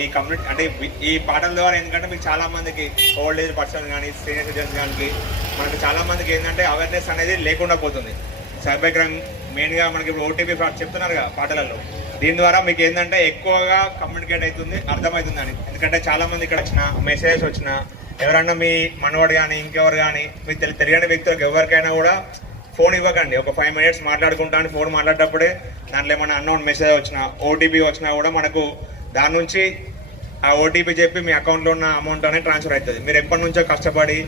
ఈ కమ్యూనిటీ అంటే ఈ పాటల ద్వారా ఎందుకంటే మీకు చాలా మందికి ఓల్డ్ ఏజ్ పర్సన్ కానీ సీనియర్ సిటిజన్స్ కానీ మనకి చాలా మందికి ఏంటంటే అవేర్నెస్ అనేది లేకుండా పోతుంది. సైబర్ క్రైమ్ మెయిన్గా మనకి ఇప్పుడు ఓటీపీ ఫ్రాడ్ చెప్తున్నారు కదా పాటలలో. దీని ద్వారా మీకు ఏంటంటే ఎక్కువగా కమ్యూనికేట్ అవుతుంది అర్థమవుతుంది అని. ఎందుకంటే చాలా మంది ఇక్కడ వచ్చిన మెసేజెస్ వచ్చిన ఎవరన్నా మీ మనవాడు కానీ ఇంకెవరు కానీ మీకు తెలి- తెలియని వ్యక్తులకు ఎవరికైనా కూడా ఫోన్ ఇవ్వకండి. ఒక ఫైవ్ మినిట్స్ మాట్లాడుకుంటా అని ఫోన్ మాట్లాడేటప్పుడే దాంట్లో ఏమైనా అన్నోన్ మెసేజ్ వచ్చినా ఓటీపీ వచ్చినా కూడా మనకు దాని నుంచి ఆ ఓటీపీ చెప్పి మీ అకౌంట్లో ఉన్న అమౌంట్ అనేది ట్రాన్స్ఫర్ అవుతుంది. మీరు ఎప్పటి నుంచో కష్టపడి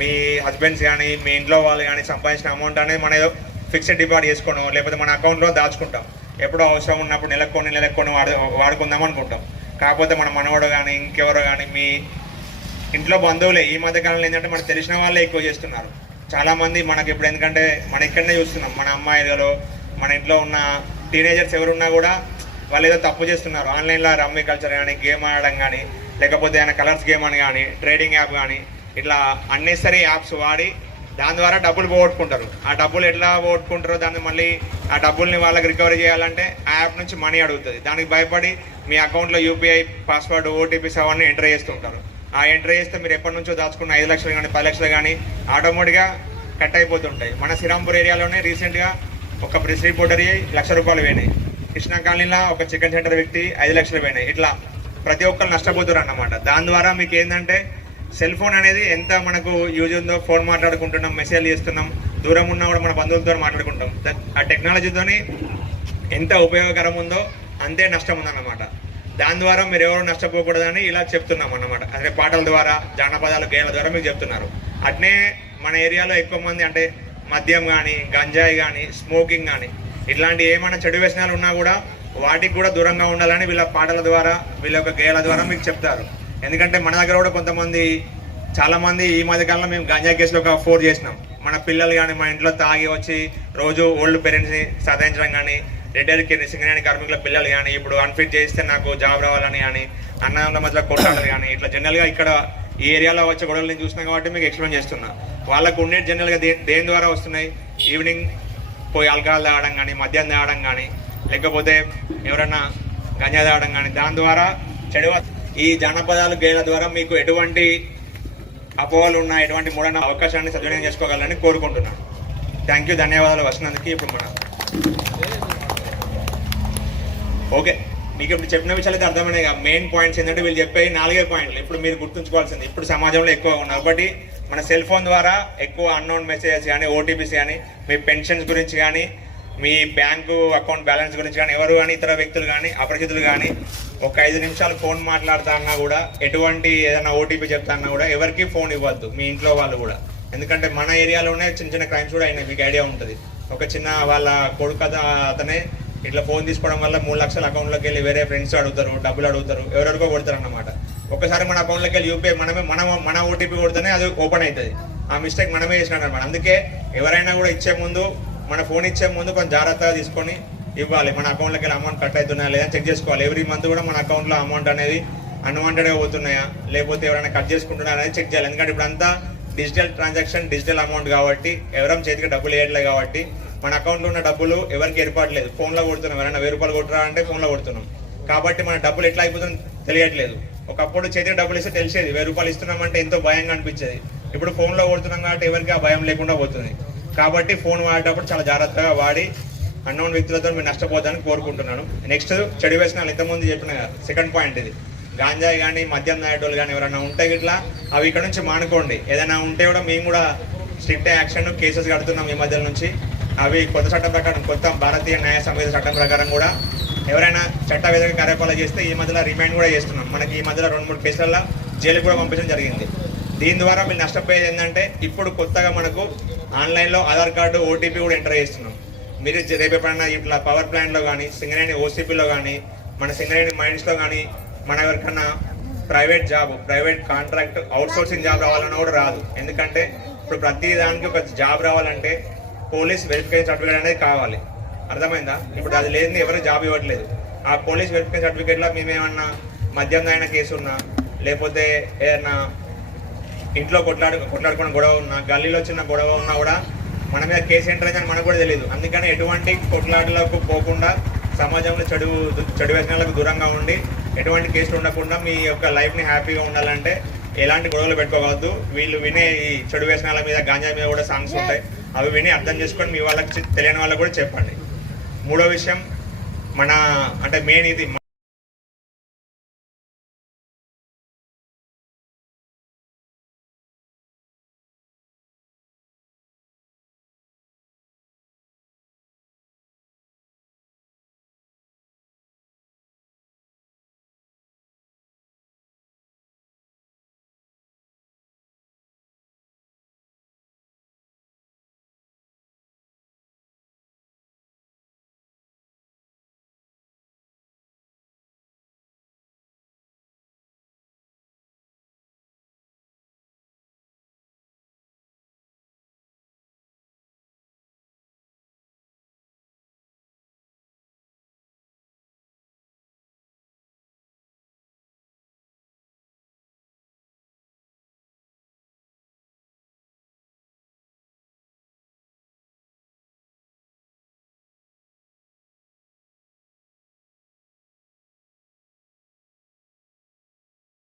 మీ హస్బెండ్స్ కానీ మీ ఇంట్లో వాళ్ళు కానీ సంపాదించిన అమౌంట్ అనేది మన ఏదో ఫిక్స్డ్ డిపాజిట్ చేసుకోవడం లేకపోతే మన అకౌంట్లో దాచుకుంటాం. ఎప్పుడో అవసరం ఉన్నప్పుడు నెలకు కొన్ని నెలకు కొన్ని వాడు వాడుకుందాం అనుకుంటాం. కాకపోతే మన మనవడు కానీ ఇంకెవరో కానీ మీ ఇంట్లో బంధువులే ఈ మధ్య కాలంలో ఏంటంటే మనకు తెలిసిన వాళ్ళే ఎక్కువ చేస్తున్నారు. చాలామంది మనకి ఇప్పుడు ఎందుకంటే మన ఇక్కడనే చూస్తున్నాం. మన అమ్మాయిలలో మన ఇంట్లో ఉన్న టీనేజర్స్ ఎవరున్నా కూడా వాళ్ళు ఏదో తప్పు చేస్తున్నారు. ఆన్లైన్లో రమ్మీ కల్చర్ కానీ గేమ్ ఆడడం కానీ లేకపోతే ఏమైనా కలర్స్ గేమ్ అని కానీ ట్రేడింగ్ యాప్ కానీ ఇట్లా అన్నెసరీ యాప్స్ వాడి దాని ద్వారా డబ్బులు పోగొట్టుకుంటారు. ఆ డబ్బులు ఎట్లా పోగొట్టుకుంటారో దాన్ని మళ్ళీ ఆ డబ్బుల్ని వాళ్ళకి రికవరీ చేయాలంటే ఆ యాప్ నుంచి మనీ అడుగుతుంది. దానికి భయపడి మీ అకౌంట్లో యూపీఐ పాస్వర్డ్ ఓటీపీస్ అవన్నీ ఎంటర్ చేస్తుంటారు. ఆ ఎంటర్ చేస్తే మీరు ఎప్పటి నుంచో దాచుకున్న ఐదు లక్షలు కానీ పది లక్షలు కానీ ఆటోమేటిక్గా కట్ అయిపోతుంటాయి. మన శ్రీరాంపూర్ ఏరియాలోనే రీసెంట్గా ఒక ప్రెస్ రిపోర్టర్ లక్ష రూపాయలు పోయినాయి. కృష్ణా కాలనీలో ఒక చికెన్ సెంటర్ వ్యక్తి ఐదు లక్షలు పోయినాయి. ఇట్లా ప్రతి ఒక్కరు నష్టపోతున్నారు అన్నమాట. దాని ద్వారా మీకు ఏంటంటే సెల్ ఫోన్ అనేది ఎంత మనకు యూజ్ ఉందో ఫోన్ మాట్లాడుకుంటున్నాం మెసేజ్ చేస్తున్నాం దూరం ఉన్నా కూడా మన బంధువులతో మాట్లాడుకుంటాం. ఆ టెక్నాలజీతోని ఎంత ఉపయోగకరం ఉందో అంతే నష్టం ఉందన్నమాట. దాని ద్వారా మీరు ఎవరు నష్టపోకూడదని ఇలా చెప్తున్నాం అన్నమాట. అదే పాటల ద్వారా జానపదాలు గేయాల ద్వారా మీకు చెప్తున్నారు. అట్నే మన ఏరియాలో ఎక్కువ మంది అంటే మద్యం కానీ గంజాయి కానీ స్మోకింగ్ కానీ ఇట్లాంటి ఏమైనా చెడు వ్యసనాలు ఉన్నా కూడా వాటికి కూడా దూరంగా ఉండాలని వీళ్ళ పాటల ద్వారా వీళ్ళ యొక్క గేయాల ద్వారా మీకు చెప్తారు. ఎందుకంటే మన దగ్గర కూడా కొంతమంది చాలామంది ఈ మధ్యకాలంలో మేము గంజా కేసులో ఒక ఫోర్ చేసినాం. మన పిల్లలు కానీ మా ఇంట్లో తాగి వచ్చి రోజు ఓల్డ్ పేరెంట్స్ని సతాయించడం కానీ రిటైర్ సింగరేణి కార్మికుల పిల్లలు కానీ ఇప్పుడు అన్ఫిట్ చేస్తే నాకు జాబ్ రావాలని కానీ అన్నదమ్ముల మధ్యలో కొట్టాలని కానీ ఇట్లా జనరల్గా ఇక్కడ ఈ ఏరియాలో వచ్చే గొడవలు నేను చూసినా కాబట్టి మీకు ఎక్స్ప్లెయిన్ చేస్తున్నా. వాళ్ళకు ఉండే జనరల్గా దే దేని ద్వారా వస్తున్నాయి? ఈవినింగ్ పోయి ఆల్కహాల్ తాగడం కానీ మద్యం తాగడం కానీ లేకపోతే ఎవరన్నా గంజా తాగడం కానీ దాని ద్వారా చెడు ఈ జానపదాలు గేయాల ద్వారా మీకు ఎటువంటి అపోహలు ఉన్న ఎటువంటి మూడన్న అవకాశాన్ని సద్వినియోగం చేసుకోగలని కోరుకుంటున్నాను. థ్యాంక్ యూ ధన్యవాదాలు వచ్చినందుకు ఇప్పుడు మన ఓకే మీకు ఇప్పుడు చెప్పిన విషయాలు అయితే అర్థమైనాయి మెయిన్ పాయింట్స్ ఏంటంటే వీళ్ళు చెప్పే నాలుగే పాయింట్లు ఇప్పుడు మీరు గుర్తుంచుకోవాల్సింది. ఇప్పుడు సమాజంలో ఎక్కువ ఉన్నారు. కాబట్టి మన సెల్ ఫోన్ ద్వారా ఎక్కువ అన్నోన్ మెసేజెస్ కానీ ఓటీపీస్ కానీ మీ పెన్షన్స్ గురించి కానీ మీ బ్యాంకు అకౌంట్ బ్యాలెన్స్ గురించి కానీ ఎవరు కానీ ఇతర వ్యక్తులు కానీ అపరిచితులు కానీ ఒక ఐదు నిమిషాలు ఫోన్ మాట్లాడుతా అన్నా కూడా ఎటువంటి ఏదైనా ఓటీపీ చెప్తా అన్నా కూడా ఎవరికి ఫోన్ ఇవ్వద్దు మీ ఇంట్లో వాళ్ళు కూడా. ఎందుకంటే మన ఏరియాలోనే చిన్న చిన్న క్రైమ్స్ కూడా అయినాయి మీకు ఐడియా ఉంటుంది. ఒక చిన్న వాళ్ళ కొడుకు అతనే ఇట్లా ఫోన్ తీసుకోవడం వల్ల మూడు లక్షల అకౌంట్లోకి వెళ్ళి వేరే ఫ్రెండ్స్ అడుగుతారు డబ్బులు అడుగుతారు ఎవరెవరికో కొడతారు అన్నమాట ఒకసారి మన అకౌంట్లోకి వెళ్ళి యూపీఐ మనమే మన మన ఓటీపీ కొడితేనే అది ఓపెన్ అవుతుంది. ఆ మిస్టేక్ మనమే చేసినాం అనమాట అందుకే ఎవరైనా కూడా ఇచ్చే ముందు మన ఫోన్ ఇచ్చే ముందు కొంచెం జాగ్రత్తగా తీసుకొని ఇవ్వాలి. మన అకౌంట్లోకి వెళ్ళి అమౌంట్ కట్ అవుతున్నాయా లేదా చెక్ చేసుకోవాలి. ఎవ్రీ మంత్ కూడా మన అకౌంట్లో అమౌంట్ అనేది అన్వాంటెడ్గా పోతున్నాయా? లేకపోతే ఎవరైనా కట్ చేసుకుంటున్నారా అనేది చెక్ చేయాలి. ఎందుకంటే ఇప్పుడంతా డిజిటల్ ట్రాన్సాక్షన్ డిజిటల్ అమౌంట్ కాబట్టి ఎవరం చేతికి డబ్బులు వేయట్లేదు కాబట్టి మన అకౌంట్లో ఉన్న డబ్బులు ఎవరికి ఏర్పడలేదు ఫోన్లో కొడుతున్నాం. ఎవరైనా వెయ్యి రూపాయలు కొట్టరా అంటే ఫోన్లో కొడుతున్నాం. కాబట్టి మన డబ్బులు ఎట్లా అయిపోతుందో తెలియట్లేదు. ఒకప్పుడు చేతికి డబ్బులు ఇస్తే తెలిసేది వెయ్యి రూపాయలు ఇస్తున్నామంటే ఎంతో భయంగా అనిపించేది. ఇప్పుడు ఫోన్లో కొడుతున్నాం కాబట్టి ఎవరికి ఆ భయం లేకుండా పోతుంది. కాబట్టి ఫోన్ వాడేటప్పుడు చాలా జాగ్రత్తగా వాడి అన్నోన్ వ్యక్తులతో మీరు నష్టపోద్దని కోరుకుంటున్నాను. నెక్స్ట్ చెడు వ్యసనాలు ఇంతకుముందు చెప్పిన సెకండ్ పాయింట్ ఇది. గాంజాయి కానీ మద్యం తాగేటోళ్ళు కానీ ఎవరైనా ఉంటే ఇట్లా అవి ఇక్కడ నుంచి మానుకోండి. ఏదైనా ఉంటే కూడా మేము కూడా స్ట్రిక్ట్ యాక్షన్ కేసెస్ కడుతున్నాం ఈ మధ్య నుంచి. అవి కొత్త చట్టం ప్రకారం కొత్త భారతీయ న్యాయ సంహిత చట్టం ప్రకారం కూడా ఎవరైనా చట్ట విధంగా కార్యపాలన చేస్తే ఈ మధ్యలో రిమైండ్ కూడా చేస్తున్నాం. మనకి ఈ మధ్యలో రెండు మూడు కేసులలో జైలు కూడా పంపించడం జరిగింది. దీని ద్వారా మీరు నష్టపోయేది ఏంటంటే ఇప్పుడు కొత్తగా మనకు ఆన్లైన్లో ఆధార్ కార్డు ఓటీపీ కూడా ఎంటర్ చేస్తున్నాం. మీరు రేపు ఎప్పుడైనా ఇట్లా పవర్ ప్లాంట్లో కానీ సింగరేణి ఓసీపీలో కానీ మన సింగరేణి మైండ్స్లో కానీ మన ఎవరికన్నా private job private contract outsourcing job రావాలన్నా కూడా రాదు. ఎందుకంటే ఇప్పుడు ప్రతి దానికి ఒక జాబ్ రావాలంటే పోలీస్ వెరిఫికేషన్ సర్టిఫికేట్ అనేది కావాలి. అర్థమైందా? ఇప్పుడు అది లేని ఎవరు జాబ్ ఇవ్వట్లేదు. ఆ పోలీస్ వెరిఫికేషన్ సర్టిఫికేట్లో మేమేమన్నా మద్యం దాయిన కేసు ఉన్నా లేకపోతే ఏదన్నా ఇంట్లో కొట్లాడు కొట్లాడుకున్న గొడవ ఉన్నా గల్లీలో చిన్న గొడవ ఉన్నా కూడా మన మీద కేసు ఎంటర్ అయిందని మనకు కూడా తెలియదు అందుకని ఎటువంటి కొట్లాటలకు పోకుండా సమాజంలో చెడు చెడు వ్యసనాలకు దూరంగా ఉండి ఎటువంటి కేసులు ఉండకుండా మీ యొక్క లైఫ్ని హ్యాపీగా ఉండాలంటే ఎలాంటి గొడవలు పెట్టుకోవద్దు. వీళ్ళు వినే ఈ చెడు వ్యసనాల మీద గాంజా మీద కూడా సాంగ్స్ ఉంటాయి. అవి విని అర్థం చేసుకొని మీ వాళ్ళకి తెలియని వాళ్ళకి కూడా చెప్పండి. మూడో విషయం మన అంటే మెయిన్ ఇది